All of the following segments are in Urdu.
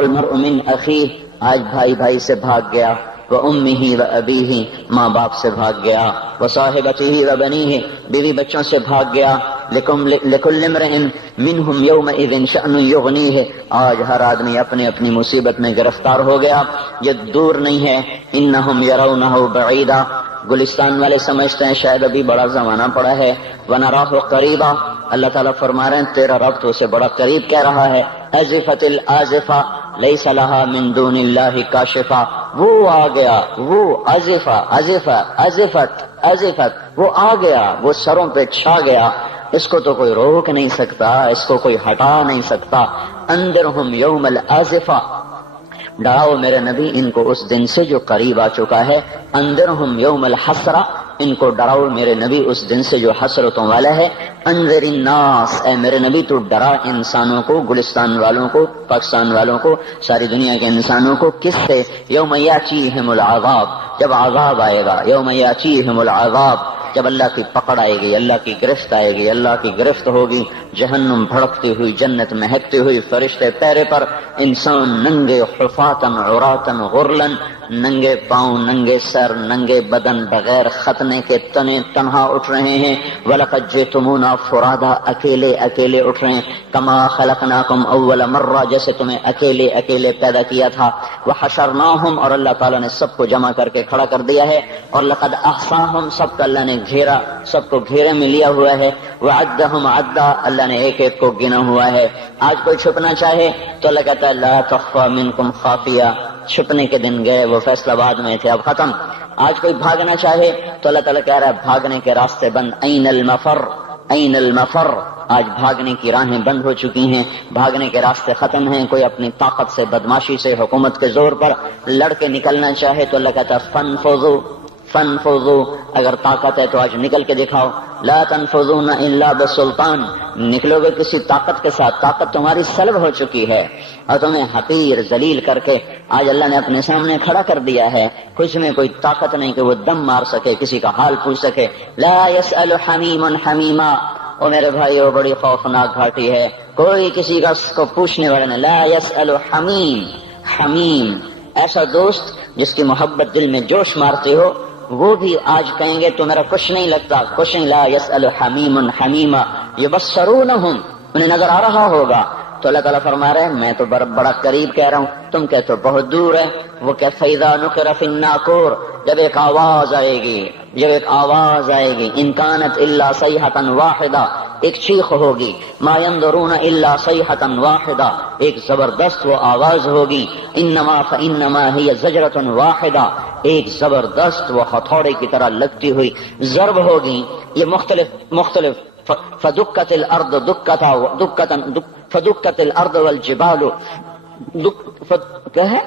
المرء من اخیہ، آج بھائی بھائی سے بھاگ گیا، وامہ وابیہ، ماں باپ سے بھاگ گیا، وصاحبتہ وبنیہ، بیوی بچوں سے بھاگ گیا، لکل امرئ منہم یومئذ شأن یغنیہ، آج ہر آدمی اپنی اپنی مصیبت میں گرفتار ہو گیا، یہ دور نہیں ہے، انہم یرونہ بعیدا، گلستان والے سمجھتے ہیں شاید ابھی بڑا زمانہ پڑا ہے، ونراہ قریبا، اللہ تعالیٰ فرما رہے ہیں تیرا رب تو اسے بڑا قریب کہہ رہا ہے، ازفت الازفہ لیس لہا من دون اللہ کاشفہ، وہ آ گیا، وہ ازفت وہ آ گیا، وہ سروں پہ چھا گیا، اس کو تو کوئی روک نہیں سکتا، اس کو کوئی ہٹا نہیں سکتا، انذرہم یوم الازفہ، ڈراؤ میرے نبی ان کو اس دن سے جو قریب آ چکا ہے، انذرہم یوم الحسرہ، ان کو ڈراؤ میرے نبی اس دن سے جو حسرتوں والا ہے، انذر الناس، اے میرے نبی تو ڈرا انسانوں کو، گلستان والوں کو، پاکستان والوں کو، ساری دنیا کے انسانوں کو، کس سے؟ یوم یاتیہم العذاب، جب عذاب آئے گا، یوم یاتیہم العذاب، جب اللہ کی پکڑ آئے گی، اللہ کی گرفت آئے گی، اللہ کی گرفت ہوگی، جہنم بھڑکتی ہوئی، جنت مہکتی ہوئی، فرشتے پیرے پر، انسان ننگے حفاتن عراتن غرلن، ننگے پاؤں، ننگے سر، ننگے بدن، بغیر ختنے کے تنے تنہا اٹھ رہے ہیں، وَلَقَدْ جِئْتُمُونَا فُرَادَا، اکیلے اکیلے اٹھ رہے ہیں، کما خلقناکم اول مرہ، جیسے تمہیں اکیلے اکیلے پیدا کیا تھا، وحشرناہم، اور اللہ تعالیٰ نے سب کو جمع کر کے کھڑا کر دیا ہے، اور لقد احصاہم، سب کا اللہ نے گھیرا، سب کو گھیرے میں لیا ہوا ہے، وعدہم عدا، اللہ نے ایک ایک کو گنا ہوا ہے۔ آج کوئی چھپنا چاہے تو اللہ کہتا ہے لا تخفى منکم خافیہ، چھپنے کے دن گئے، وہ فیصلہ آباد میں تھے، اب ختم۔ آج کوئی بھاگنا چاہے تو اللہ تعالیٰ کہہ رہا ہے بھاگنے کے راستے بند، این المفر، این المفر، آج بھاگنے کی راہیں بند ہو چکی ہیں، بھاگنے کے راستے ختم ہیں۔ کوئی اپنی طاقت سے، بدماشی سے، حکومت کے زور پر لڑ کے نکلنا چاہے تو اللہ کہتا ہے فنفذوا، اگر طاقت ہے تو آج نکل کے دکھاؤ، لا تنفذون الا بسلطان، نکلو گے کسی طاقت کے ساتھ، طاقت تمہاری سلب ہو چکی ہے اور تمہیں حقیر ذلیل کر کے آج اللہ نے اپنے سامنے کھڑا کر دیا ہے، کچھ میں کوئی طاقت نہیں کہ وہ دم مار سکے، کسی کا حال پوچھ سکے۔ لا يسأل حمیم حمیما، او میرے بھائیو بڑی خوفناک گھاٹی ہے، کوئی کسی کا اس کو پوچھنے والا نہیں۔ لا يسأل حمیم، ایسا دوست جس کی محبت دل میں جوش مارتی ہو، وہ بھی آج کہیں گے تو میرا کچھ نہیں لگتا، کچھ نہیں۔ لا يسأل حمیم حمیما یبصرونہم، انہیں نظر آ رہا ہوگا، تو اللہ تعالیٰ فرما رہے ہیں میں تو بڑا قریب کہہ رہا ہوں، تم کہتے ہو بہت دور ہے۔ وہ کہ فَإِذَا نُقِرَ فِي النَّاقُورِ، جب ایک آواز آئے گی، إِن كَانَتْ إِلَّا صَيْحَةً وَاحِدَةً، ایک چیخ ہوگی، مَا يَنظُرُونَ إِلَّا صَيْحَةً وَاحِدَةً، ایک زبردست وہ آواز ہوگی، فَإِنَّمَا هِيَ زَجْرَةٌ وَاحِدَةٌ، ایک زبردست وہ ہتھوڑے کی طرح لگتی ہوئی ضرب ہوگی۔ یہ مختلف فدکت الارض فدکت الارض والجبال کیا ہے؟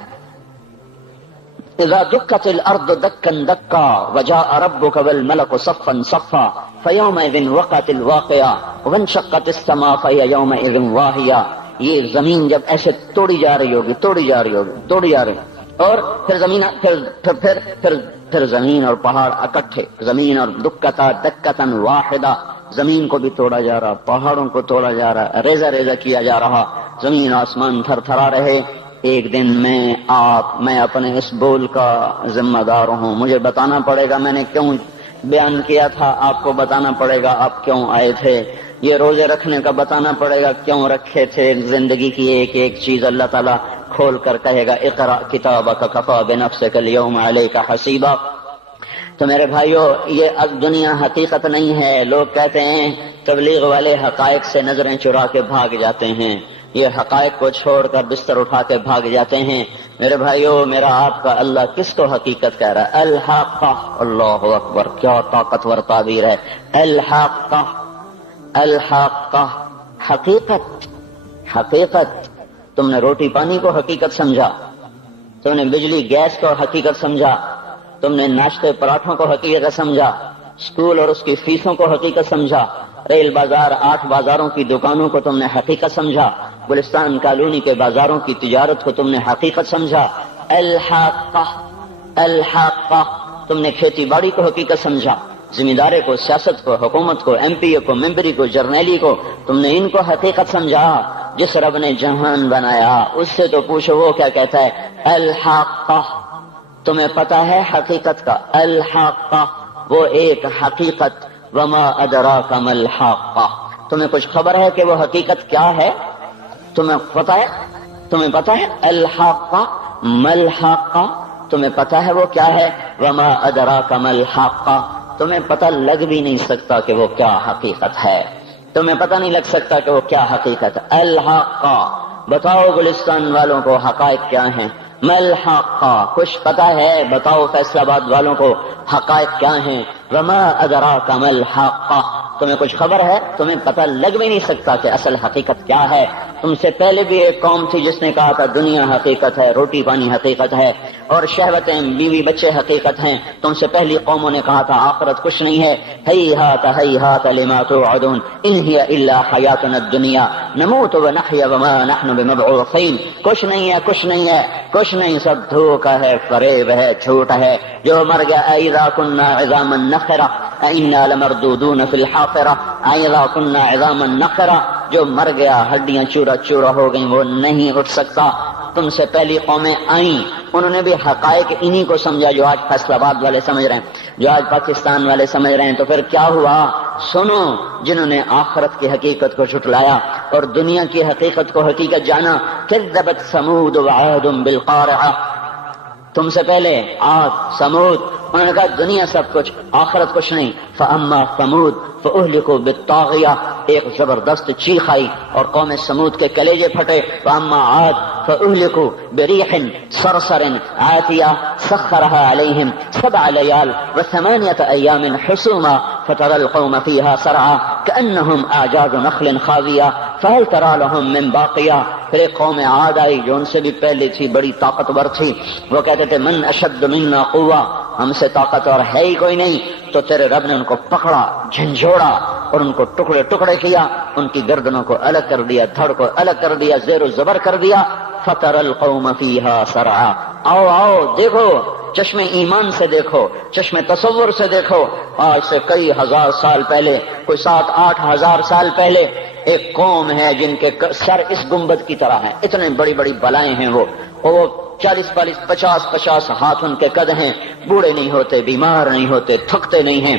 اذا دکت الارض دکا دکا وجاء ربك والملك صفا صفا فيومئذ وقعت الواقعة وانشقت السماء فهي يومئذ واهية، یہ زمین جب ایسے توڑی جا رہی ہوگی اور پھر زمین اور پہاڑ اکٹھے، زمین اور دکتا واحدہ، زمین کو بھی توڑا جا رہا، پہاڑوں کو توڑا جا رہا، ریزہ ریزہ کیا جا رہا، زمین آسمان تھر تھرا رہے۔ ایک دن میں اپنے اس بول کا ذمہ دار ہوں، مجھے بتانا پڑے گا میں نے کیوں بیان کیا تھا، آپ کو بتانا پڑے گا آپ کیوں آئے تھے، یہ روزے رکھنے کا بتانا پڑے گا کیوں رکھے تھے، زندگی کی ایک ایک چیز اللہ تعالیٰ کھول کر کہے گا اقرأ کتابک کفی بنفسک اليوم علیک حسیبا۔ تو میرے بھائیو یہ اب دنیا حقیقت نہیں ہے، لوگ کہتے ہیں تبلیغ والے حقائق سے نظریں چرا کے بھاگ جاتے ہیں، یہ حقائق کو چھوڑ کر بستر اٹھا کے بھاگ جاتے ہیں۔ میرے بھائیو میرا آپ کا اللہ کس کو حقیقت کہہ رہا ہے؟ الحق، اللہ اکبر، کیا طاقتور تعبیر ہے، الحق، حقیقت۔ تم نے روٹی پانی کو حقیقت سمجھا، تم نے بجلی گیس کو حقیقت سمجھا، تم نے ناشتے پراٹھوں کو حقیقت سمجھا، اسکول اور اس کی فیسوں کو حقیقت سمجھا، ریل بازار 8 بازاروں کی دکانوں کو تم نے حقیقت سمجھا، گلستان کالونی کے بازاروں کی تجارت کو تم نے حقیقت سمجھا۔ الحق، تم نے کھیتی باڑی کو حقیقت سمجھا، ذمہ کو، سیاست کو، حکومت کو، ایم پی کو، ممبری کو، جرنیلی کو، تم نے ان کو حقیقت سمجھا۔ جس رب نے جہان بنایا اس سے تو پوچھو وہ کیا کہتا ہے؟ الحاقہ، تمہیں پتا ہے حقیقت کا؟ الحاقہ وہ ایک حقیقت، وما ادراک ما الحاقہ، تمہیں کچھ خبر ہے کہ وہ حقیقت کیا ہے؟ تمہیں پتا ہے؟ تمہیں پتا ہے الحاقہ ما الحاقہ؟ تمہیں پتا ہے وہ کیا ہے؟ وما ادراک ما الحاقہ، تمہیں پتہ لگ بھی نہیں سکتا کہ وہ کیا حقیقت ہے، تمہیں پتہ نہیں لگ سکتا کہ وہ کیا حقیقت ہے۔ الحاقہ، بتاؤ گلستان والوں کو حقائق کیا ہیں؟ ما الحاقہ، کچھ پتہ ہے؟ بتاؤ فیصل آباد والوں کو حقائق کیا ہیں؟ وما ادراک ما الحاقہ، تمہیں کچھ خبر ہے؟ تمہیں پتہ لگ بھی نہیں سکتا کہ اصل حقیقت کیا ہے۔ تم سے پہلے بھی ایک قوم تھی جس نے کہا تھا دنیا حقیقت ہے، روٹی پانی حقیقت ہے، اور شہوتیں بیوی بچے حقیقت ہیں۔ تم سے پہلی قوموں نے کہا تھا آخرت کچھ نہیں ہے، ہیہات لما توعدون ان ہی الا حیاتنا الدنیا نموت ونحیا وما نحن بمبعوثین، کچھ نہیں ہے، کچھ نہیں ہے، کچھ نہیں، سب دھوکہ ہے، فریب ہے، جھوٹ ہے۔ جو مر گیا اذا كنا عظاما نخرة انا لمردودون في الحافرة اذا كنا عظاما نخرة، جو مر گیا ہڈیاں چورا چورا ہو گئیں وہ نہیں اٹھ سکتا۔ تم سے پہلی قومیں آئیں، انہوں نے بھی حقائق انہی کو سمجھا جو آج فیصل آباد والے سمجھ رہے ہیں، جو آج پاکستان والے سمجھ رہے ہیں۔ تو پھر کیا ہوا؟ سنو، جنہوں نے آخرت کی حقیقت کو جھٹلایا اور دنیا کی حقیقت کو حقیقت جانا، کذبت ثمود وعاد بالقارعہ، تم سے پہلے عاد ثمود، انہوں نے کہا دنیا سب کچھ، آخرت کچھ نہیں۔ فاما ثمود فاہلکوا بالطاغیہ، ایک زبردست چیخ آئی اور قوم ثمود کے کلیجے پھٹے۔ واما عاد فاہلکوا بریح صرصر عاتیہ سخرها علیہم 7 لیال و8 ایام حسوما فترى القوم فيها سرعا كأنهم اعجاز نخل خاویہ فهل ترى لهم من باقیہ۔ پھر ایک قوم عاد آئی جو ان سے بھی پہلے تھی، بڑی طاقتور تھی، وہ کہتے تھے من اشد منا قوہ، ہم سے طاقتور ہے ہی کوئی نہیں۔ تو تیرے رب نے ان کو پکڑا، جھنجھوڑا اور ان کو ٹکڑے ٹکڑے کیا، ان کی گردنوں کو الگ کر دیا، دھڑ کو الگ کر دیا، زیر و زبر کر دیا۔ فتر القوم فیہا سرعا، آؤ آؤ دیکھو، چشم ایمان سے دیکھو، چشم تصور سے دیکھو، آج سے کئی ہزار سال پہلے، کوئی 7-8 ہزار سال پہلے ایک قوم ہے جن کے سر اس گنبد کی طرح ہیں، اتنے بڑی بڑی بلائیں ہیں، وہ 40 50 ہاتھ ان کے قد ہیں، بوڑھے نہیں ہوتے، بیمار نہیں ہوتے، تھکتے نہیں ہیں،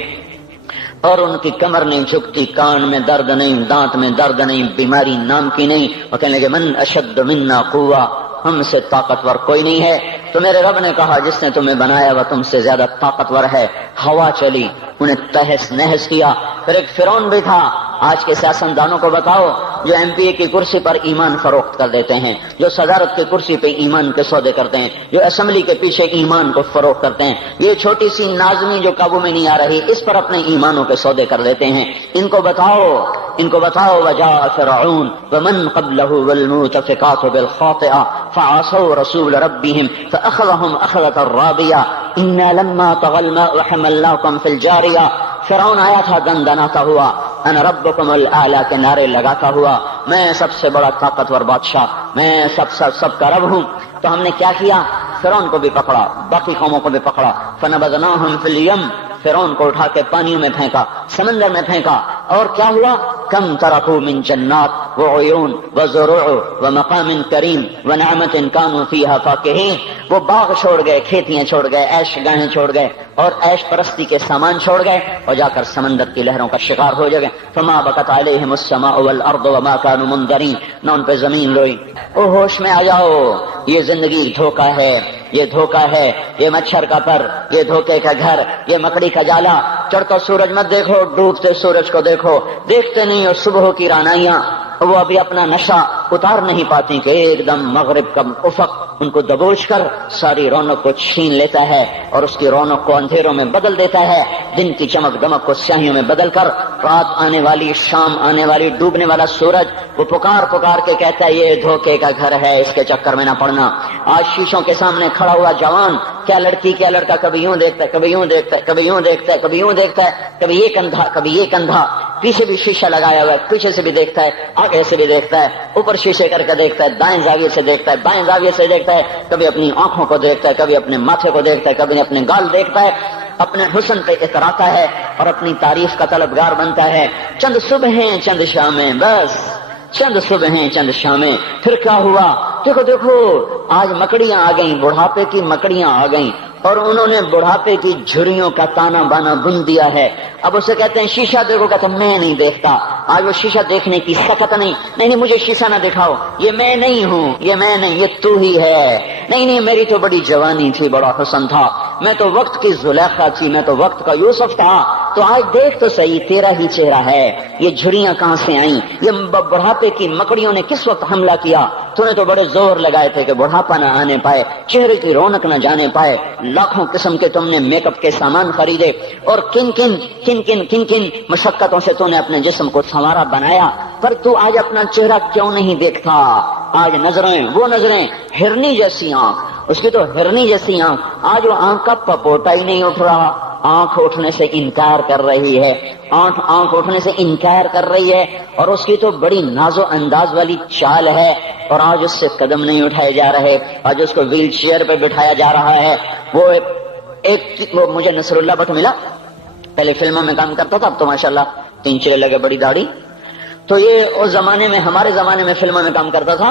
اور ان کی کمر نہیں جھکتی، کان میں درد نہیں، دانت میں درد نہیں، بیماری نام کی نہیں۔ وہ کہنے لگے من اشد منا قوہ، ہم سے طاقتور کوئی نہیں ہے۔ تو میرے رب نے کہا جس نے تمہیں بنایا وہ تم سے زیادہ طاقتور ہے۔ ہوا چلی، انہیں تہس نہس کیا۔ پھر ایک فرعون بھی تھا، آج کے سیاستدانوں کو بتاؤ جو ایم پی اے کی کرسی پر ایمان فروخت کر دیتے ہیں، جو صدارت کی کرسی پہ ایمان کے سودے کرتے ہیں، جو اسمبلی کے پیچھے ایمان کو فروخت کرتے ہیں، یہ چھوٹی سی نازمی جو قابو میں نہیں آ رہی اس پر اپنے ایمانوں کے سودے کر دیتے ہیں۔ ان کو بتاؤ وجاء فرعون ومن قبله والمؤتفقات بالخاطئة فعصوا رسول ربهم فأخذهم أخذة رابية إنا لما طغى الماء حملناكم في الجارية۔ فرعون آیا تھا دندناتا ہوا، انا ربکم الاعلی کے نعرے لگاتا ہوا، میں سب سے بڑا طاقتور بادشاہ، میں سب کا رب ہوں۔ تو ہم نے کیا کیا؟ فرعون کو بھی پکڑا، باقی قوموں کو بھی پکڑا۔ فنبذناہم فی الیم، فرعون کو اٹھا کے پانیوں میں پھینکا، سمندر میں پھینکا، اور کیا ہوا؟ کم ترکوا من جنات وعیون وزروع ومقام کریم ونعمت کانوا فیہا فاکہین، وہ باغ چھوڑ گئے، کھیتیاں چھوڑ گئے، عیش گاہیں چھوڑ گئے اور عیش پرستی کے سامان چھوڑ گئے اور جا کر سمندر کی لہروں کا شکار ہو جائے۔ فما بکت علیہم السماء والارض وما كانوا منذرین، نہ ان پہ زمین روئی۔ او ہوش میں آ جاؤ، یہ زندگی دھوکہ ہے، یہ دھوکہ ہے، یہ مچھر کا پر، یہ دھوکے کا گھر، یہ مکڑی کا جالا۔ چڑھتا سورج مت دیکھو، ڈوبتے سورج کو دیکھو، دیکھتے نہیں اور صبح کی رانائیاں وہ ابھی اپنا نشہ اتار نہیں پاتی کہ ایک دم مغرب کا افق ان کو دبوچ کر ساری رونق کو چھین لیتا ہے اور اس کی رونق کو اندھیروں میں بدل دیتا ہے، دن کی چمک دمک کو سیاہیوں میں بدل کر رات آنے والی، شام آنے والی، ڈوبنے والا سورج وہ پکار کے کہتا ہے یہ دھوکے کا گھر ہے، اس کے چکر میں نہ پڑنا۔ آج شیشوں کے سامنے کھڑا ہوا جوان، کیا لڑکی کیا لڑکا، کبھی یوں دیکھتا ہے، کبھی یوں دیکھتا ہے، کبھی یوں دیکھتا ہے، کبھی یوں دیکھتا ہے، کبھی یہ کندھا، کبھی یہ کندھا، پیچھے بھی شیشہ لگایا ہوا ہے، پیچھے سے بھی دیکھتا ہے، آگے سے بھی دیکھتا ہے، اوپر شیشے کر کے دیکھتا ہے، دائیں زاویے سے دیکھتا ہے، بائیں زاویے سے دیکھتا ہے، کبھی اپنی آنکھوں کو دیکھتا ہے، کبھی اپنے ماتھے کو دیکھتا ہے، کبھی اپنے گال دیکھتا ہے، اپنے حسن پہ اتراتا ہے اور اپنی تعریف کا طلبگار بنتا ہے۔ چند صبحیں چند شامیں، بس چند صبحیں چند شامیں، پھر کیا ہوا؟ دیکھو دیکھو آج مکڑیاں آ گئیں، بڑھاپے کی مکڑیاں آ گئیں اور انہوں نے بڑھاپے کی جھریوں کا تانا بانا بن دیا ہے۔ اب اسے کہتے ہیں شیشہ دیکھو، کہتا میں نہیں دیکھتا۔ آج وہ شیشہ دیکھنے کی سخت نہیں مجھے شیشہ نہ دکھاؤ، یہ میں نہیں ہوں، یہ میں نہیں، یہ تو ہی ہے۔ نہیں میری تو بڑی جوانی تھی، بڑا حسن تھا، میں تو وقت کی زلیخا تھی، میں تو وقت کا یوسف تھا۔ تو آج دیکھ تو صحیح، تیرا ہی چہرہ ہے، یہ جھریاں کہاں سے آئیں؟ یہ بڑھاپے کی مکڑیوں نے کس وقت حملہ کیا؟ تو نے تو بڑے زور لگائے تھے کہ بڑھاپا نہ آنے پائے، چہرے کی رونق نہ جانے پائے، لاکھوں قسم کے تم نے میک اپ کے سامان خریدے اور کن کن مشقتوں سے تو نے اپنے جسم کو سنوارا بنایا، پر تو آج اپنا چہرہ کیوں نہیں دیکھتا؟ آج نظریں وہ نظریں، ہرنی جیسی آنکھ، اس کی تو ہرنی جیسی آنکھ، آج وہ آنکھ کا پپوٹا ہی نہیں اٹھ رہا، آنکھ اٹھنے سے انکار کر رہی ہے، آنکھ اٹھنے سے انکار کر رہی ہے، اور اس کی تو بڑی ناز و انداز والی چال ہے، اور آج اس سے قدم نہیں اٹھائے جا رہے، آج اس کو ویل چیئر پہ بٹھایا جا رہا ہے۔ وہ مجھے نصر اللہ بٹ ملا، پہلے فلموں میں کام کرتا تھا، اب تو ماشاءاللہ 3 لگے، بڑی داڑھی۔ تو یہ اس زمانے میں، ہمارے زمانے میں فلموں میں کام کرتا تھا،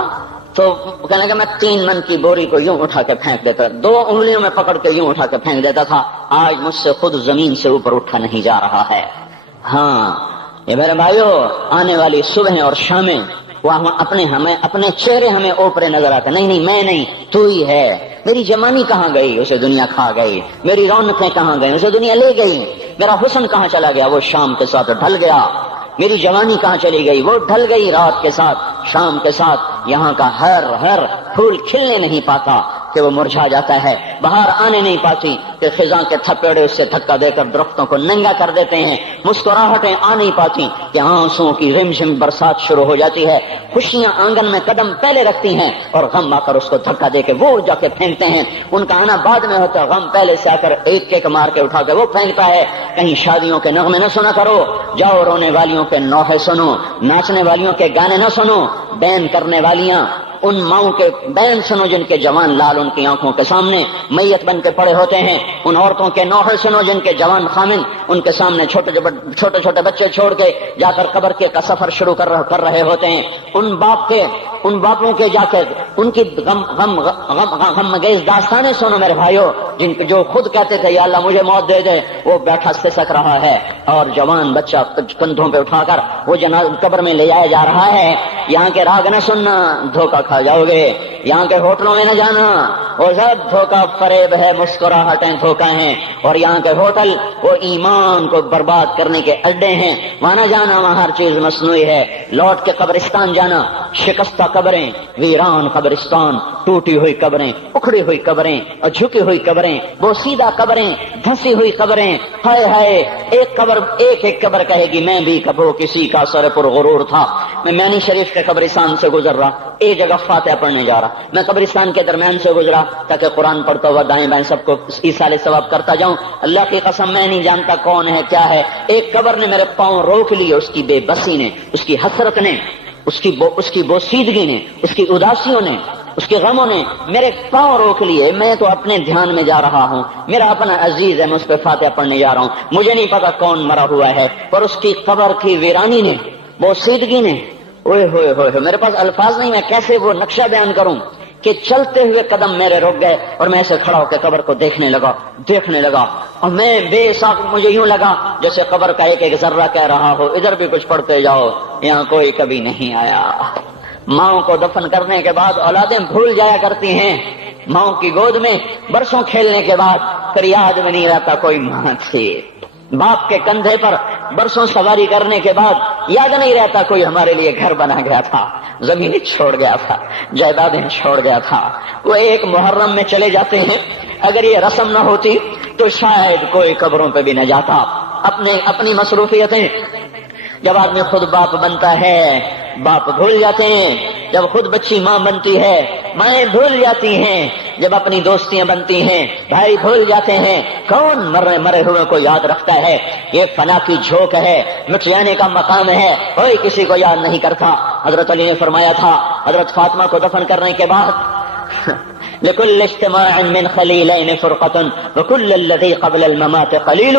تو کہنے کہ میں 3 من کی بوری کو یوں اٹھا کے پھینک دیتا، 2 انگلیوں میں پکڑ کے یوں اٹھا کے پھینک دیتا تھا، آج مجھ سے خود زمین سے اوپر اٹھا نہیں جا رہا ہے۔ ہاں یہ میرے بھائیو، آنے والی صبح اور شامیں وہ اپنے چہرے ہمیں اوپرے نظر آتے، نہیں میں نہیں، تو ہی ہے۔ میری جوانی کہاں گئی؟ اسے دنیا کھا گئی۔ میری رونقیں کہاں گئی؟ اسے دنیا لے گئی۔ میرا حسن کہاں چلا گیا؟ وہ شام کے ساتھ ڈھل گیا۔ میری جوانی کہاں چلی گئی؟ وہ ڈھل گئی رات کے ساتھ، شام کے ساتھ۔ یہاں کا ہر پھول کھلنے نہیں پاتا کہ وہ مرجھا جاتا ہے، بہار آنے نہیں پاتی کہ خزاں کے تھپیڑے اس سے دھکا دے کر درختوں کو ننگا کر دیتے ہیں، مسکراہٹیں آ نہیں پاتی کہ آنسوؤں کی رمجم برسات شروع ہو جاتی ہے، خوشیاں آنگن میں قدم پہلے رکھتی ہیں اور غم آ کر اس کو دھکا دے کے وہ جا کے پھینکتے ہیں۔ ان کا آنا بعد میں ہوتا ہے، غم پہلے سے آ کر ایک مار کے اٹھا کے وہ پھینکتا ہے۔ کہیں شادیوں کے نغمے نہ سنا کرو، جاؤ رونے والیوں کے نوحے سنو، ناچنے والیوں کے گانے نہ سنو، بین کرنے والیاں ان ماؤں کے بین سنو جن کے جوان لال ان کی آنکھوں کے سامنے میت بن کے پڑے ہوتے ہیں، ان عورتوں کے نوحے سنو جن کے جوان خامن ان کے سامنے چھوٹے چھوٹے بچے چھوڑ کے جا کر قبر کے کا سفر شروع کر رہے ہوتے ہیں، ان باپوں کے جا کر ان کی غم گیز داستانیں سنو میرے بھائیو، جو خود کہتے تھے یا اللہ مجھے موت دے دے، وہ بیٹھا سسک رہا ہے اور جوان بچہ کندھوں پہ اٹھا کر وہ قبر میں لے جایا جا رہا ہے۔ یہاں کے راگ نہ سننا، دھوکہ کھا جاؤ گے، یہاں کے ہوٹلوں میں نہ جانا، وہ سب دھوکہ فریب ہے، مسکراہٹیں دھوکہ ہیں، اور یہاں کے ہوٹل وہ ایمان کو برباد کرنے کے اڈے ہیں، وہاں نہ جانا، وہاں ہر چیز مصنوعی ہے۔ لوٹ کے قبرستان جانا، شکستہ قبریں، ویران قبرستان، ٹوٹی ہوئی قبریں، اکھڑی ہوئی قبریں اور جھکی ہوئی قبریں، بوسیدہ قبریں، دھنسی ہوئی قبریں، ہائے ہائے، ایک قبر کہے گی میں بھی کبھی کسی کا سر پر غرور تھا۔ میں میانی شریف کے قبرستان سے گزر رہا، ایک جگہ فاتحہ پڑھنے جا رہا، میں قبرستان کے درمیان سے گزرا تاکہ قرآن پڑھتا ہوا دائیں بائیں سب کو ایصال ثواب کرتا جاؤں۔ اللہ کی قسم میں نہیں جانتا کون ہے کیا ہے، ایک قبر نے میرے پاؤں روک لیے، اس کی بے بسی نے، اس کی حسرت نے، اس کی بوسیدگی نے، اس کی اداسیوں نے، اس کے غموں نے میرے پاؤں روک لیے۔ میں تو اپنے دھیان میں جا رہا ہوں، میرا اپنا عزیز ہے، میں اس پہ فاتحہ پڑھنے جا رہا ہوں، مجھے نہیں پتا کون مرا ہوا ہے، پر اس کی قبر کی ویرانی نے، بوسیدگی نے، اوئے ہوئے ہوئے، میرے پاس الفاظ نہیں، میں کیسے وہ نقشہ بیان کروں کہ چلتے ہوئے قدم میرے رک گئے اور میں ایسے کھڑا ہو کے قبر کو دیکھنے لگا اور میں بے ساکھ، مجھے یوں لگا جیسے قبر کا ایک ذرہ کہہ رہا ہو ادھر بھی کچھ پڑھتے جاؤ، یہاں کوئی کبھی نہیں آیا۔ ماؤں کو دفن کرنے کے بعد اولادیں بھول جایا کرتی ہیں، ماؤں کی گود میں برسوں کھیلنے کے بعد پھر یاد میں نہیں رہتا کوئی ماں تھی، باپ کے کندھے پر برسوں سواری کرنے کے بعد یاد نہیں رہتا کوئی ہمارے لیے گھر بنا گیا تھا، زمینیں چھوڑ گیا تھا، جائیدادیں چھوڑ گیا تھا۔ وہ ایک محرم میں چلے جاتے ہیں، اگر یہ رسم نہ ہوتی تو شاید کوئی قبروں پہ بھی نہ جاتا۔ اپنی مصروفیتیں، جب آدمی خود باپ بنتا ہے باپ بھول جاتے ہیں، جب خود بچی ماں بنتی ہے مائیں بھول جاتی ہیں، جب اپنی دوستیاں بنتی ہیں بھائی بھول جاتے ہیں۔ کون مرے ہوئے کو یاد رکھتا ہے؟ یہ فنا کی جھوک ہے، مٹ جانے کا مقام ہے، کوئی کسی کو یاد نہیں کرتا۔ حضرت علی نے فرمایا تھا حضرت فاطمہ کو دفن کرنے کے بعد لكل اجتماع من خلیلین فرقة وكل الذي قبل الممات قلیل۔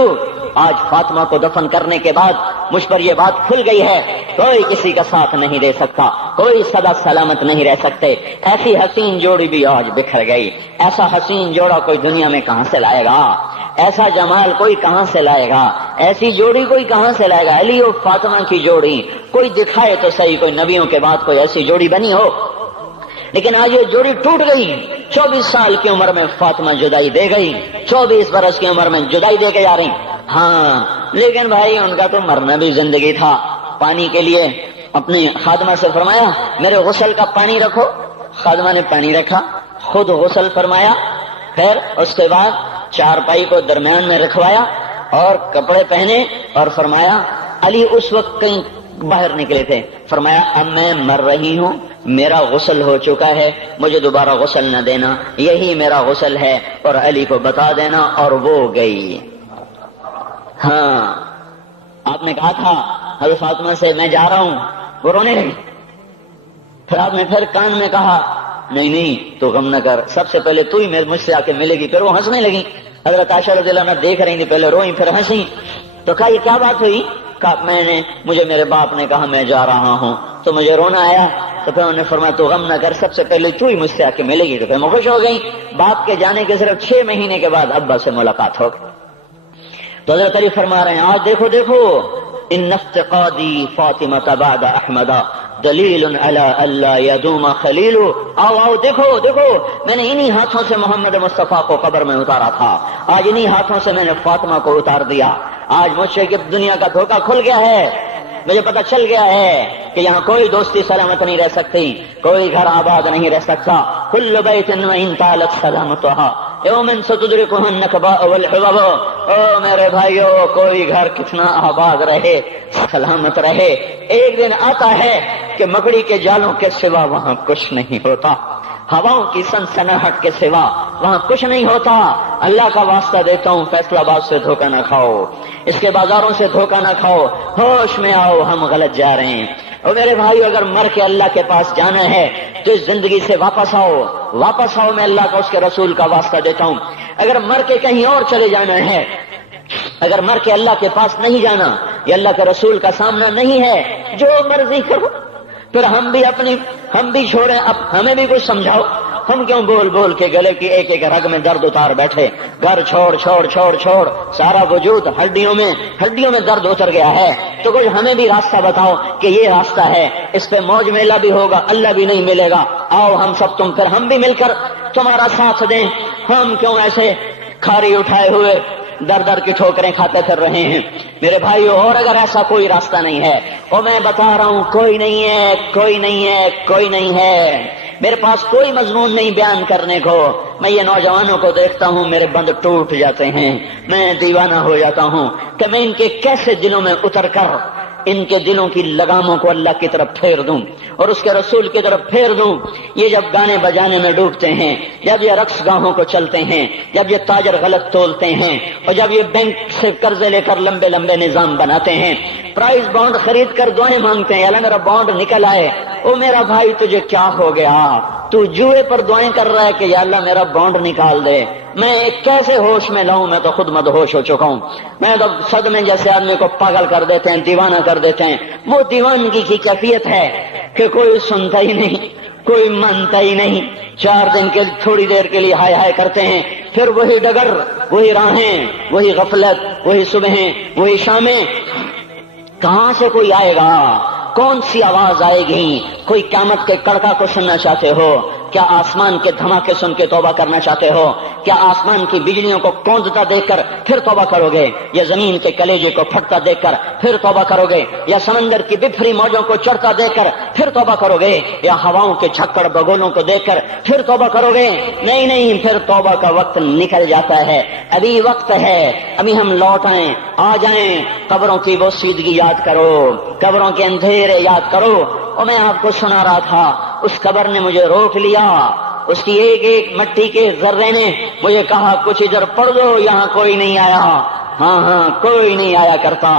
آج فاطمہ کو دفن کرنے کے بعد مجھ پر یہ بات کھل گئی ہے، کوئی کسی کا ساتھ نہیں دے سکتا، کوئی سدا سلامت نہیں رہ سکتے۔ ایسی حسین جوڑی بھی آج بکھر گئی، ایسا حسین جوڑا کوئی دنیا میں کہاں سے لائے گا، ایسا جمال کوئی کہاں سے لائے گا، ایسی جوڑی کوئی کہاں سے لائے گا؟ علی اور فاطمہ کی جوڑی کوئی دکھائے تو صحیح، کوئی نبیوں کے بعد کوئی ایسی جوڑی بنی ہو، لیکن آج یہ جوڑی ٹوٹ گئی۔ 24 سال کی عمر میں فاطمہ جدائی دے گئی، 24 برس کی عمر میں جدائی دے کے جا رہی۔ ہاں لیکن بھائی ان کا تو مرنا بھی زندگی تھا۔ پانی کے لیے اپنی خادمہ سے فرمایا میرے غسل کا پانی رکھو، خادمہ نے پانی رکھا، خود غسل فرمایا، پھر اس کے بعد چارپائی کو درمیان میں رکھوایا اور کپڑے پہنے اور فرمایا، علی اس وقت کہیں باہر نکلے تھے، فرمایا اب میں مر رہی ہوں، میرا غسل ہو چکا ہے، مجھے دوبارہ غسل نہ دینا، یہی میرا غسل ہے اور علی کو بتا دینا، اور وہ گئی۔ ہاں آپ نے کہا تھا حضرت فاطمہ سے میں جا رہا ہوں، وہ رونے لگی، پھر آپ نے پھر کان میں کہا نہیں نہیں تو غم نہ کر، سب سے پہلے تو ہی مجھ سے آ کے ملے گی۔ پھر وہ ہنسنے لگی، حضرت عائشہ رضی اللہ عنہا دیکھ رہی تھی، پہلے روئی پھر ہنسی، تو کہا یہ کیا بات ہوئی؟ کہا مجھے میرے باپ نے کہا میں جا رہا ہوں تو مجھے رونا آیا، تو پھر انہوں نے فرمایا تو غم نہ کر، سب سے پہلے تو ہی مجھ سے آ کے ملے گی۔ تو پھر میں خوش ہو گئی۔ باپ کے جانے کے صرف 6 مہینے کے بعد ابا سے ملاقات ہو گئی۔ تو حضرت علی فرما رہے ہیں آج دیکھو دیکھو ان افتقادی فاطمہ بعد احمد دلیل علی اللہ یدوم خلیل، آؤ آؤ دیکھو دیکھو، میں نے انہی ہاتھوں سے محمد مصطفیٰ کو قبر میں اتارا تھا، آج انہی ہاتھوں سے میں نے فاطمہ کو اتار دیا۔ آج مجھ سے کہ دنیا کا دھوکہ کھل گیا ہے، مجھے پتہ چل گیا ہے کہ یہاں کوئی دوستی سلامت نہیں رہ سکتی، کوئی گھر آباد نہیں رہ سکتا۔ کل بیت وان طالت سلامتها یوم ستدرکها النکباء والحباب، او میرے بھائیو کوئی گھر کتنا آباد رہے، سلامت رہے، ایک دن آتا ہے کہ مکڑی کے جالوں کے سوا وہاں کچھ نہیں ہوتا، ہواؤں کی سنسناہٹ کے سوا وہاں کچھ نہیں ہوتا۔ اللہ کا واسطہ دیتا ہوں فیصلہ آباد سے دھوکہ نہ کھاؤ، اس کے بازاروں سے دھوکہ نہ کھاؤ، ہوش میں آؤ ہم غلط جا رہے ہیں۔ اور میرے بھائی اگر مر کے اللہ کے پاس جانا ہے تو اس زندگی سے واپس آؤ، واپس آؤ، میں اللہ کا اس کے رسول کا واسطہ دیتا ہوں۔ اگر مر کے کہیں اور چلے جانا ہے، اگر مر کے اللہ کے پاس نہیں جانا یا اللہ کے رسول کا سامنا نہیں ہے، جو مرضی کرو، پھر ہم بھی چھوڑیں، اب ہمیں بھی کچھ سمجھاؤ، ہم کیوں بول بول کے گلے کی ایک ایک رگ میں درد اتار بیٹھے، گھر چھوڑ چھوڑ چھوڑ چھوڑ، سارا وجود ہڈیوں میں درد اتر گیا ہے، تو کچھ ہمیں بھی راستہ بتاؤ کہ یہ راستہ ہے، اس پہ موج میلہ بھی ہوگا، اللہ بھی نہیں ملے گا، آؤ ہم سب تم پھر ہم بھی مل کر تمہارا ساتھ دیں، ہم کیوں ایسے کھاری اٹھائے ہوئے در در کی ٹھوکریں کھاتے پھر رہے ہیں۔ میرے بھائیو اور اگر ایسا کوئی راستہ نہیں ہے، اور میں بتا رہا ہوں کوئی نہیں ہے، کوئی نہیں ہے، کوئی نہیں ہے، میرے پاس کوئی مضمون نہیں بیان کرنے کو، میں یہ نوجوانوں کو دیکھتا ہوں میرے بند ٹوٹ جاتے ہیں، میں دیوانہ ہو جاتا ہوں کہ میں ان کے کیسے دلوں میں اتر کر ان کے دلوں کی لگاموں کو اللہ کی طرف پھیر دوں اور اس کے رسول کی طرف پھیر دوں۔ یہ جب گانے بجانے میں ڈوبتے ہیں، جب یہ رقص گاہوں کو چلتے ہیں، جب یہ تاجر غلط تولتے ہیں، اور جب یہ بینک سے قرضے لے کر لمبے لمبے نظام بناتے ہیں، پرائز بانڈ خرید کر دعائیں مانگتے ہیں اللہ میرا بانڈ نکل آئے، او میرا بھائی تجھے کیا ہو گیا؟ تو جوئے پر دعائیں کر رہا ہے کہ یا اللہ میرا بانڈ نکال دے، میں کیسے ہوش میں لاؤں؟ میں تو خود مدہوش ہو چکا ہوں، میں تو صدمے جیسے آدمی کو پاگل کر دیتے ہیں، دیوانہ کر دیتے ہیں۔ وہ دیوانگی کی کیفیت ہے کہ کوئی سنتا ہی نہیں، کوئی مانتا ہی نہیں، 4 دن کے تھوڑی دیر کے لیے ہائے ہائے کرتے ہیں، پھر وہی ڈگر، وہی راہیں، وہی غفلت، وہی صبحیں، وہی شامیں۔ کہاں سے کوئی آئے گا؟ کون سی آواز آئے گی؟ کوئی قیامت کے کڑکا کو سننا چاہتے ہو؟ کیا آسمان کے دھماکے سن کے توبہ کرنا چاہتے ہو؟ کیا آسمان کی بجلیوں کو کونجتا دیکھ کر پھر توبہ کرو گے؟ یا زمین کے کلیجے کو پھٹتا دیکھ کر پھر توبہ کرو گے؟ یا سمندر کی بفری موجوں کو چڑھتا دیکھ کر پھر توبہ کرو گے؟ یا ہواؤں کے چھکڑ بگولوں کو دیکھ کر پھر توبہ کرو گے؟ نہیں نہیں، پھر توبہ کا وقت نکل جاتا ہے، ابھی وقت ہے، ابھی ہم لوٹ آئیں، آ جائیں، قبروں کی وہ سیدگی یاد کرو، قبروں کے اندھیرے یاد کرو۔ اور میں آپ کو سنا رہا تھا، اس قبر نے مجھے روک لیا، اس کی ایک ایک مٹی کے ذرے نے مجھے کہا کچھ ادھر پڑھ دو، یہاں کوئی نہیں آیا، ہاں ہاں کوئی نہیں آیا کرتا،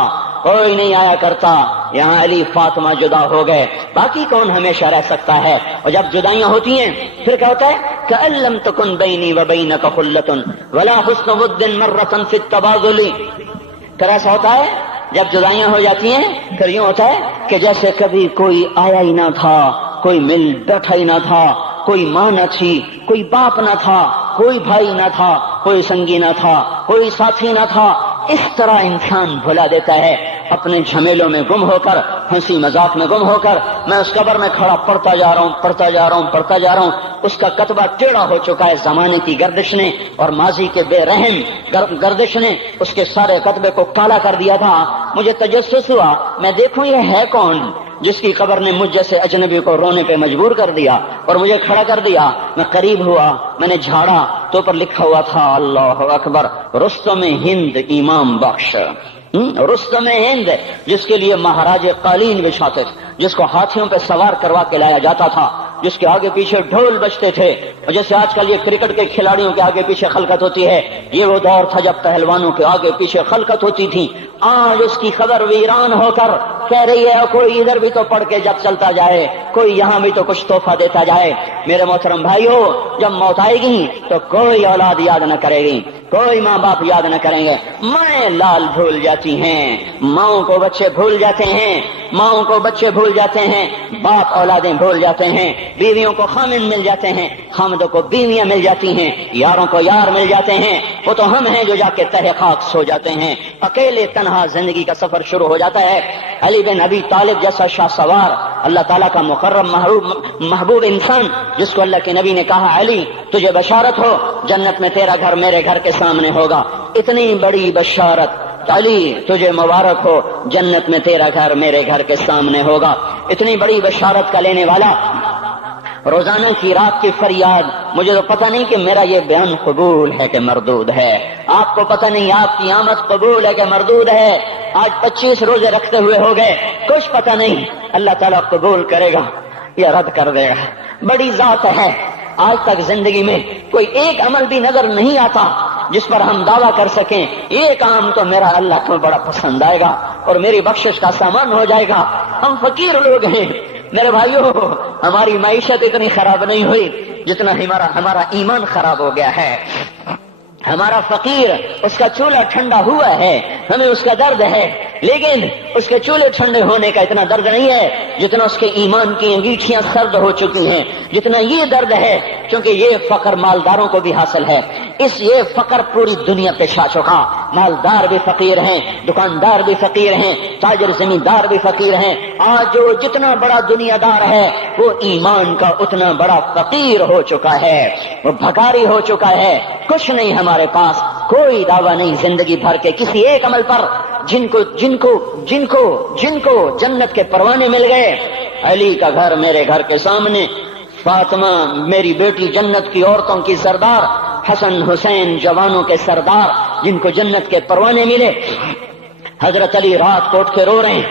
کوئی نہیں آیا کرتا، یہاں علی فاطمہ جدا ہو گئے، باقی کون ہمیشہ رہ سکتا ہے؟ اور جب جدائیاں ہوتی ہیں پھر کیا ہوتا ہے؟ کأن لم تکن بینی وبینک خلۃ ولا حسن ود مرۃ فی التباذل۔ پھر ایسا ہوتا ہے جب جدائیاں ہو جاتی ہیں پھر یوں ہوتا ہے کہ جیسے کبھی کوئی آیا ہی نہ تھا، کوئی مل بیٹھا ہی نہ تھا، کوئی ماں نہ تھی، کوئی باپ نہ تھا، کوئی بھائی نہ تھا، کوئی سنگی نہ تھا، کوئی ساتھی نہ تھا۔ اس طرح انسان بھلا دیتا ہے اپنے جھمیلوں میں گم ہو کر، ہنسی مذاق میں گم ہو کر۔ میں اس قبر میں کھڑا پڑھتا جا رہا ہوں، پڑھتا جا رہا ہوں، پڑھتا جا رہا ہوں، اس کا کتبہ ٹیڑھا ہو چکا ہے زمانے کی گردش نے اور ماضی کے بے رحم گردش نے اس کے سارے کتبے کو کالا کر دیا تھا۔ مجھے تجسس ہوا، میں دیکھوں یہ ہے کون جس کی قبر نے مجھ جیسے اجنبی کو رونے پہ مجبور کر دیا اور مجھے کھڑا کر دیا۔ میں قریب ہوا، میں نے جھاڑا تو پر لکھا ہوا تھا اللہ اکبر، رستم ہند امام بخش۔ رستم ہند، جس کے لیے مہاراج قالین بچھاتے تھے، جس کو ہاتھیوں پہ سوار کروا کے لایا جاتا تھا، جس کے آگے پیچھے ڈھول بجتے تھے، اور جیسے آج کل یہ کرکٹ کے کھلاڑیوں کے آگے پیچھے خلقت ہوتی ہے، یہ وہ دور تھا جب پہلوانوں کے آگے پیچھے خلقت ہوتی تھی۔ آج اس کی خبر ویران ہو کر کہہ رہی ہے کوئی ادھر بھی تو پڑھ کے جب چلتا جائے، کوئی یہاں بھی تو کچھ تحفہ دیتا جائے۔ میرے محترم بھائیو، جب موت آئے گی تو کوئی اولاد یاد نہ کرے گی، کوئی ماں باپ یاد نہ کریں گے، مائیں لال بھول جاتی ہیں، ماؤں کو بچے بھول جاتے ہیں، ماؤں کو بچے بھول جاتے ہیں، باپ اولادیں بھول جاتے ہیں، بیویوں کو خامن مل جاتے ہیں، خامدوں کو بیویاں مل جاتی ہیں، یاروں کو یار مل جاتے ہیں۔ وہ تو ہم ہیں جو جا کے تہہ خاک سو جاتے ہیں، اکیلے تنہا زندگی کا سفر شروع ہو جاتا ہے۔ علی بن ابی طالب جیسا شاہ سوار، اللہ تعالیٰ کا مکرم محبوب انسان، جس کو اللہ کے نبی نے کہا علی تجھے بشارت ہو، جنت میں تیرا گھر میرے گھر کے سامنے ہوگا، اتنی بڑی بشارت علی تجھے مبارک ہو، جنت میں تیرا گھر میرے گھر کے سامنے ہوگا۔ اتنی بڑی بشارت کا لینے والا، روزانہ کی رات کی فریاد، مجھے تو پتہ نہیں کہ میرا یہ بیان قبول ہے کہ مردود ہے، آپ کو پتہ نہیں آپ کی آمد قبول ہے کہ مردود ہے۔ آج 25 روزے رکھتے ہوئے ہو گئے، کچھ پتہ نہیں اللہ تعالیٰ قبول کرے گا یا رد کر دے گا، بڑی ذات ہے۔ آج تک زندگی میں کوئی ایک عمل بھی نظر نہیں آتا جس پر ہم دعویٰ کر سکیں یہ کام تو میرا اللہ کو بڑا پسند آئے گا اور میری بخشش کا سامان ہو جائے گا۔ ہم فقیر لوگ ہیں میرے بھائیو، ہماری معیشت اتنی خراب نہیں ہوئی جتنا ہمارا ایمان خراب ہو گیا ہے۔ ہمارا فقیر، اس کا چولہا ٹھنڈا ہوا ہے، ہمیں اس کا درد ہے، لیکن اس کے چولہے ٹھنڈے ہونے کا اتنا درد نہیں ہے جتنا اس کے ایمان کی انگیٹھیاں سرد ہو چکی ہیں، جتنا یہ درد ہے، کیونکہ یہ فقر مالداروں کو بھی حاصل ہے۔ یہ فقر پوری دنیا پہ چھا چکا، مالدار بھی فقیر ہیں، دکاندار بھی فقیر ہیں، تاجر زمیندار بھی فقیر ہیں۔ آج جو جتنا بڑا دنیا دار ہے وہ ایمان کا اتنا بڑا فقیر ہو چکا ہے، وہ بھکاری ہو چکا ہے۔ کچھ نہیں ہمارے پاس، کوئی دعویٰ نہیں زندگی بھر کے کسی ایک عمل پر، جن کو جنت کے پروانے مل گئے۔ علی کا گھر میرے گھر کے سامنے، فاطمہ میری بیٹی جنت کی عورتوں کی سردار، حسن حسین جوانوں کے سردار جن کو جنت کے پروانے ملے۔ حضرت علی رات کو اٹھ کے رو رہے ہیں،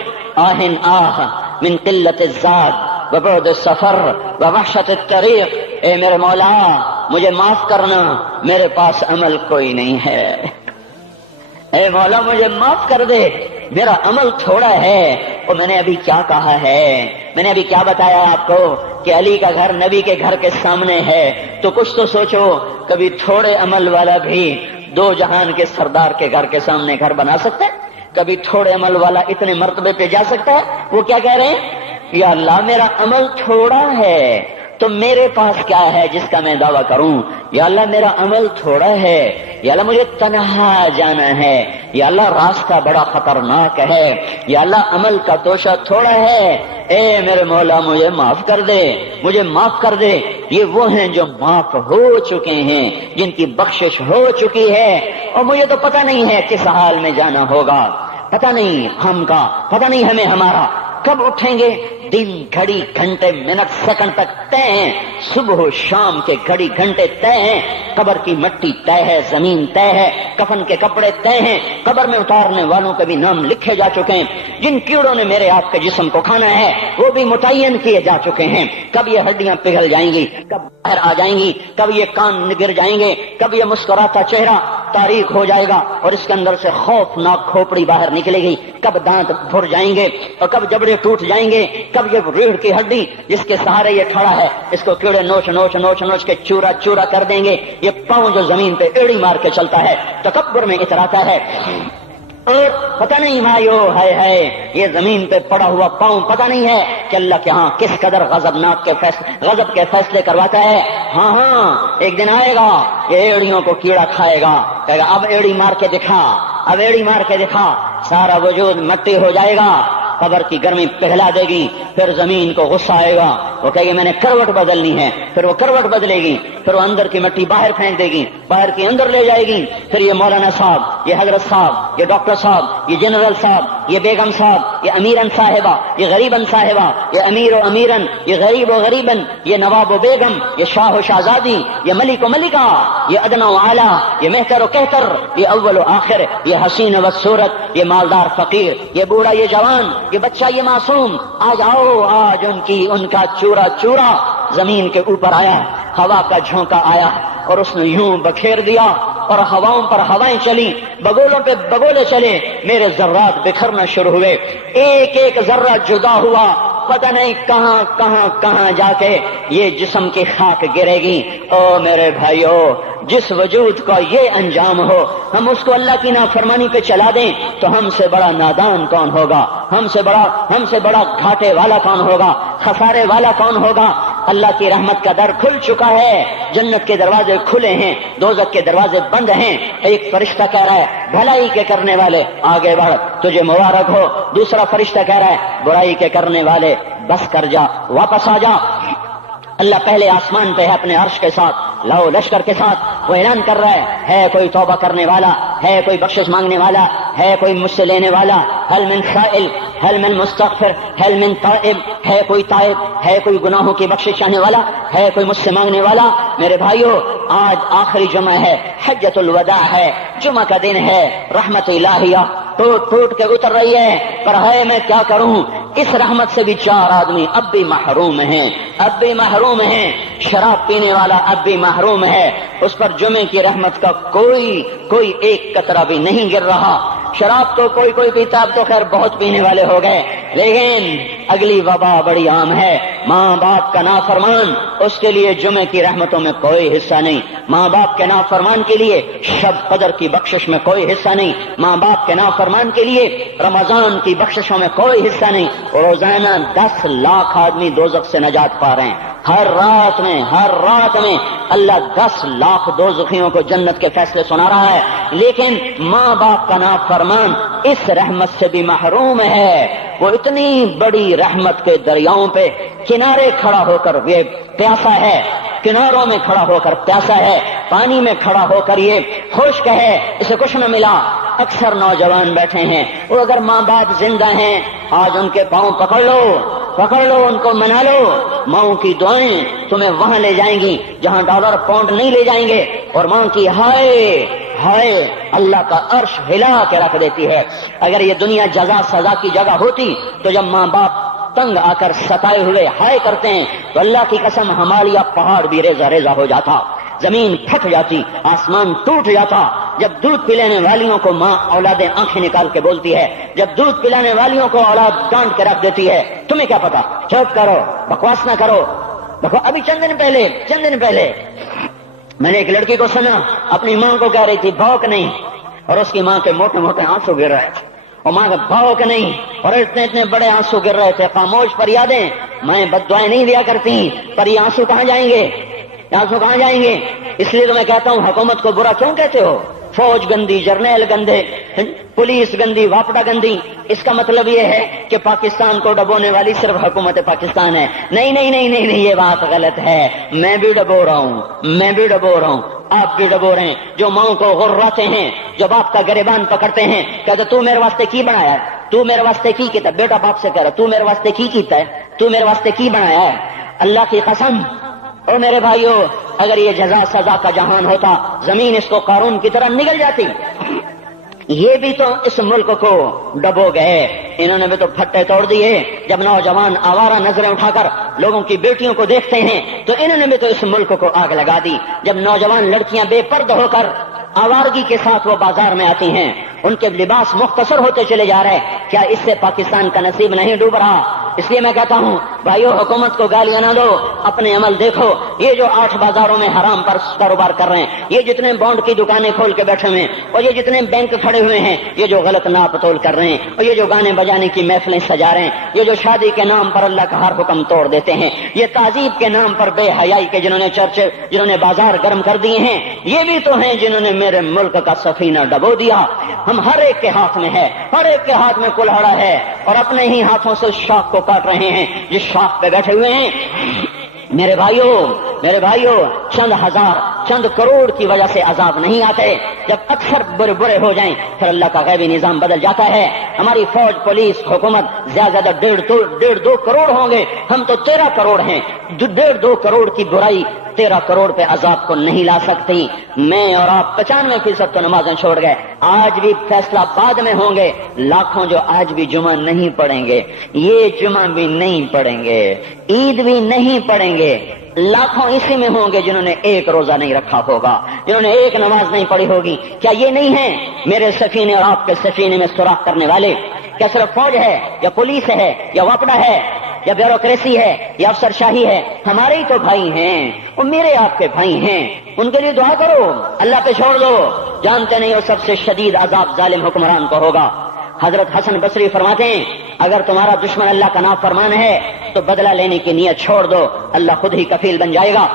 آہن آہ من قلت الزاد وبعد السفر ووحشت الطریق، اے میرے مولا مجھے معاف کرنا، میرے پاس عمل کوئی نہیں ہے، اے مولا مجھے معاف کر دے، میرا عمل تھوڑا ہے۔ اور میں نے ابھی کیا کہا ہے، میں نے ابھی کیا بتایا آپ کو کہ علی کا گھر نبی کے گھر کے سامنے ہے، تو کچھ تو سوچو، کبھی تھوڑے عمل والا بھی دو جہان کے سردار کے گھر کے سامنے گھر بنا سکتا ہے؟ کبھی تھوڑے عمل والا اتنے مرتبے پہ جا سکتا ہے؟ وہ کیا کہہ رہے ہیں، یا اللہ میرا عمل تھوڑا ہے تو میرے پاس کیا ہے جس کا میں دعویٰ کروں؟ یا اللہ میرا عمل تھوڑا ہے، یا اللہ مجھے تنہا جانا ہے، یا اللہ راستہ بڑا خطرناک ہے، یا اللہ عمل کا توشہ تھوڑا ہے، اے میرے مولا مجھے معاف کر دے، مجھے معاف کر دے۔ یہ وہ ہیں جو معاف ہو چکے ہیں، جن کی بخشش ہو چکی ہے، اور مجھے تو پتہ نہیں ہے کس حال میں جانا ہوگا، پتہ نہیں ہم کا، پتہ نہیں ہمیں ہمارا کب اٹھیں گے۔ دن گھڑی گھنٹے منٹ سیکنڈ تک طے ہیں، صبح و شام کے گھڑی گھنٹے طے ہیں، قبر کی مٹی طے ہے، زمین طے ہے، کفن کے کپڑے طے ہیں، قبر میں اتارنے والوں کے بھی نام لکھے جا چکے ہیں، جن کیڑوں نے میرے آپ کے جسم کو کھانا ہے وہ بھی متعین کیے جا چکے ہیں۔ کب یہ ہڈیاں پگھل جائیں گی، کب باہر آ جائیں گی، کب یہ کان گر جائیں گے، کب یہ مسکراتا چہرہ تاریک ہو جائے گا اور اس کے اندر سے خوفناک کھوپڑی باہر نکلے گی، کب دانت پھر جائیں گے اور کب جبڑے ٹوٹ جائیں گے، کب یہ ریڑھ کی ہڈی جس کے سہارے یہ کھڑا ہے اس کو کیڑے نوچ نوچ نوچ نوچ کے چورا چورا کر دیں گے، یہ پاؤں جو زمین پہ ایڑی مار کے چلتا ہے تکبر میں اتراتا ہے، اور پتہ نہیں بھائیو ہے یہ زمین پہ پڑا ہوا پاؤں پتہ نہیں ہے کہ اللہ کے ہاں کس قدر غضب کے فیصلے کرواتا ہے. ہاں ایک دن آئے گا یہ ایڑیوں کو کیڑا کھائے گا, کہے گا اب ایڑی مار کے دکھا, اب ایڑی مار کے دکھا. سارا وجود مٹی ہو جائے گا, قبر کی گرمی پگھلا دے گی. پھر زمین کو غصہ آئے گا, وہ کہے گی میں نے کروٹ بدلنی ہے. پھر وہ کروٹ بدلے گی, پھر وہ اندر کی مٹی باہر پھینک دے گی, باہر کی اندر لے جائے گی. پھر یہ مولانا صاحب, یہ حضرت صاحب, یہ ڈاکٹر صاحب, یہ جنرل صاحب, یہ بیگم صاحب, یہ امیرن صاحبہ, یہ غریبن صاحبہ, یہ امیر و امیرن, یہ غریب و غریبن, یہ نواب و بیگم, یہ شاہ و شہزادی, یہ ملک و ملکہ, یہ ادنا و اعلیٰ, یہ مہتر و کہتر, یہ اول و آخر, یہ حسین و صورت, یہ مالدار فقیر, یہ بوڑھا یہ جوان, یہ بچہ یہ معصوم. آج آؤ, آج ان کا چورا چورا زمین کے اوپر آیا, ہوا کا جھونکا آیا اور اس نے یوں بکھیر دیا اور ہواؤں پر ہوائیں چلی, بگولوں پہ بگولے چلے, میرے ذرات بکھرنا شروع ہوئے, ایک ایک ذرہ جدا ہوا, پتہ نہیں کہاں کہاں کہاں جا کے یہ جسم کی خاک گرے گی. او میرے بھائیو, جس وجود کا یہ انجام ہو, ہم اس کو اللہ کی نافرمانی پہ چلا دیں تو ہم سے بڑا نادان کون ہوگا, ہم سے بڑا گھاٹے والا کون ہوگا, خسارے والا کون ہوگا. اللہ کی رحمت کا در کھل چکا ہے, جنت کے دروازے کھلے ہیں, دوزخ کے دروازے بند ہیں. ایک فرشتہ کہہ رہا ہے بھلائی کے کرنے والے آگے بڑھ, تجھے مبارک ہو. دوسرا فرشتہ کہہ رہا ہے برائی کے کرنے والے بس کر جا, واپس آ جا. اللہ پہلے آسمان پہ ہے اپنے عرش کے ساتھ, لاؤ لشکر کے ساتھ, وہ اعلان کر رہا ہے کوئی توبہ کرنے والا, ہے کوئی بخشش مانگنے والا, ہے کوئی مجھ سے لینے والا, هل من سائل, هل من مستغفر, هل من تائب, ہے کوئی تائب, ہے کوئی گناہوں کی بخشش چاہنے والا, ہے کوئی مجھ سے مانگنے والا. میرے بھائیو, آج آخری جمعہ ہے, حجۃ الوداع ہے, جمعہ کا دن ہے, رحمت الہیہ ٹوٹ کے اتر رہی ہے. پر ہے میں کیا کروں, اس رحمت سے بھی 4 آدمی اب بھی محروم ہیں, شراب پینے والا اب بھی محروم ہے, اس پر جمعے کی رحمت کا کوئی ایک قطرہ بھی نہیں گر رہا. شراب تو کوئی پیتا, اب تو خیر بہت پینے والے ہو گئے, لیکن اگلی وبا بڑی عام ہے. ماں باپ کا نافرمان, اس کے لیے جمعے کی رحمتوں میں کوئی حصہ نہیں. ماں باپ کے نافرمان کے لیے شب قدر کی بخشش میں کوئی حصہ نہیں. ماں باپ کے نافرمان کے لیے رمضان کی بخششوں میں کوئی حصہ نہیں. روزانہ 10 لاکھ آدمی دوزخ سے نجات پا رہے ہیں. ہر رات میں اللہ 10 لاکھ دوزخیوں کو جنت کے فیصلے سنا رہا ہے. لیکن ماں باپ کا نافرمان اس رحمت سے بھی محروم ہے. وہ اتنی بڑی رحمت کے دریاؤں پہ کنارے کھڑا ہو کر یہ پیاسا ہے, کناروں میں کھڑا ہو کر پیاسا ہے, پانی میں کھڑا ہو کر یہ خشک ہے, اسے کچھ نہ ملا. اکثر نوجوان بیٹھے ہیں, وہ اگر ماں باپ زندہ ہیں آج ان کے پاؤں پکڑ لو, ان کو منا لو. ماؤں کی دعائیں تمہیں وہاں لے جائیں گی جہاں ڈالر پاؤنڈ نہیں لے جائیں گے, اور ماں کی ہائے اللہ کا عرش ہلا کے رکھ دیتی ہے. اگر یہ دنیا جزا سزا کی جگہ ہوتی تو جب ماں باپ تنگ آ کر ستائے ہوئے ہائے کرتے ہیں تو اللہ کی قسم ہمالیہ پہاڑ بھی ریزہ ہو جاتا, زمین پھٹ جاتی, آسمان ٹوٹ جاتا. جب دودھ پلانے والیوں کو ماں اولادیں آنکھیں نکال کے بولتی ہے, جب دودھ پلانے والیوں کو اولاد ڈانٹ کے رکھ دیتی ہے, تمہیں کیا پتا, چپ کرو, بکواس نہ کرو. ابھی چند دن پہلے میں نے ایک لڑکی کو سنا, اپنی ماں کو کہہ رہی تھی بھوک نہیں, اور اس کی ماں کے موٹے آنسو گر رہے تھے, اور ماں کا بھوک نہیں, اور اتنے بڑے آنسو گر رہے تھے. خاموش فریادیں, میں بد دعائیں نہیں دیا کرتی, پر یہ آنسو کہاں جائیں گے. اس لیے تو میں کہتا ہوں حکومت کو برا کیوں کہتے ہو. فوج گندی, جرنیل گندے, پولیس گندی, واپڈا گندی. اس کا مطلب یہ ہے کہ پاکستان کو ڈبونے والی صرف حکومت پاکستان ہے. نہیں, یہ بات غلط ہے. میں بھی ڈبو رہا ہوں, آپ بھی ڈبو رہے ہیں. جو ماؤں کو غراتے ہیں, جو باپ کا گریبان پکڑتے ہیں, کہتے تو میرے واسطے کی بنایا ہے, تو میرے واسطے کی کیتا. بیٹا باپ سے کہہ رہا تو میرے واسطے کی کیتا ہے, تو میرے واسطے کی بنایا ہے. اللہ کی قسم, اور میرے بھائیو, اگر یہ جزا سزا کا جہان ہوتا زمین اس کو قارون کی طرح نگل جاتی. یہ بھی تو اس ملک کو ڈبو گئے, انہوں نے بھی تو پھٹے توڑ دیے. جب نوجوان آوارہ نظریں اٹھا کر لوگوں کی بیٹیوں کو دیکھتے ہیں تو انہوں نے بھی تو اس ملک کو آگ لگا دی. جب نوجوان لڑکیاں بے پرد ہو کر آوارگی کے ساتھ وہ بازار میں آتی ہیں, ان کے لباس مختصر ہوتے چلے جا رہے, کیا اس سے پاکستان کا نصیب نہیں ڈوب رہا؟ اس لیے میں کہتا ہوں بھائیو, حکومت کو گالیاں نہ دو, اپنے عمل دیکھو. یہ جو 8 بازاروں میں حرام پر کاروبار کر رہے ہیں، یہ جتنے بانڈ کی دکانیں کھول کے بیٹھے ہوئے ہیں، اور یہ جتنے بینک کھڑے ہوئے ہیں، یہ جو غلط ناپ تول کر رہے ہیں، اور یہ جو گانے بجانے کی محفلیں سجا رہے ہیں، یہ جو شادی کے نام پر اللہ کا ہر حکم توڑ دیتے ہیں، یہ تعذیب کے نام پر بے حیائی کے جنہوں نے چرچے، جنہوں نے بازار گرم کر دیے ہیں، یہ بھی تو ہیں جنہوں نے میرے ملک کا سفینہ ڈبو دیا۔ ہم ہر ایک کے ہاتھ میں ہے، ہر ایک کے ہاتھ میں کلہاڑا ہے، اور اپنے ہی ہاتھوں سے اس شاخ کو کاٹ رہے ہیں جس شاخ پہ بیٹھے ہوئے ہیں۔ میرے بھائیوں، چند ہزار، چند کروڑ کی وجہ سے عذاب نہیں آتے، جب اکثر برے ہو جائیں پھر اللہ کا غیبی نظام بدل جاتا ہے۔ ہماری فوج، پولیس، حکومت زیادہ 1.5-2 کروڑ ہوں گے، ہم تو 13 کروڑ ہیں۔ 1.5-2 کروڑ کی برائی 13 کروڑ پہ عذاب کو نہیں لا سکتی۔ میں اور آپ 95% تو نمازیں چھوڑ گئے، آج بھی فیصلہ بعد میں ہوں گے۔ لاکھوں جو آج بھی جمعہ نہیں پڑھیں گے، یہ جمعہ بھی نہیں پڑھیں گے، عید بھی نہیں پڑھیں گے، لاکھوں اسی میں ہوں گے جنہوں نے ایک روزہ نہیں رکھا ہوگا، جنہوں نے ایک نماز نہیں پڑھی ہوگی۔ کیا یہ نہیں ہے میرے سفینے اور آپ کے سفینے میں سوراخ کرنے والے؟ کیا صرف فوج ہے یا پولیس ہے یا وپڈا ہے یا بیوروکریسی ہے یا افسر شاہی ہے؟ ہمارے ہی تو بھائی ہیں، وہ میرے آپ کے بھائی ہیں، ان کے لیے دعا کرو، اللہ پہ چھوڑ دو۔ جانتے نہیں وہ سب سے شدید عذاب ظالم حکمران کو ہوگا۔ حضرت حسن بصری فرماتے ہیں اگر تمہارا دشمن اللہ کا نافرمان ہے تو بدلہ لینے کی نیت چھوڑ دو، اللہ خود ہی کفیل بن جائے گا۔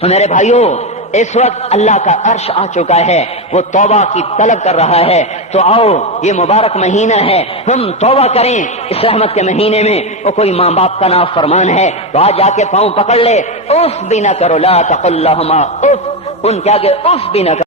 تو میرے بھائیوں، اس وقت اللہ کا عرش آ چکا ہے، وہ توبہ کی طلب کر رہا ہے۔ تو آؤ، یہ مبارک مہینہ ہے، ہم توبہ کریں۔ اس رحمت کے مہینے میں وہ کوئی ماں باپ کا نافرمان ہے تو آج جا کے پاؤں پکڑ لے، اف بھی نہ کرو، لا تقل لہما اف، ان کے آگے اف بھی نہ کرو۔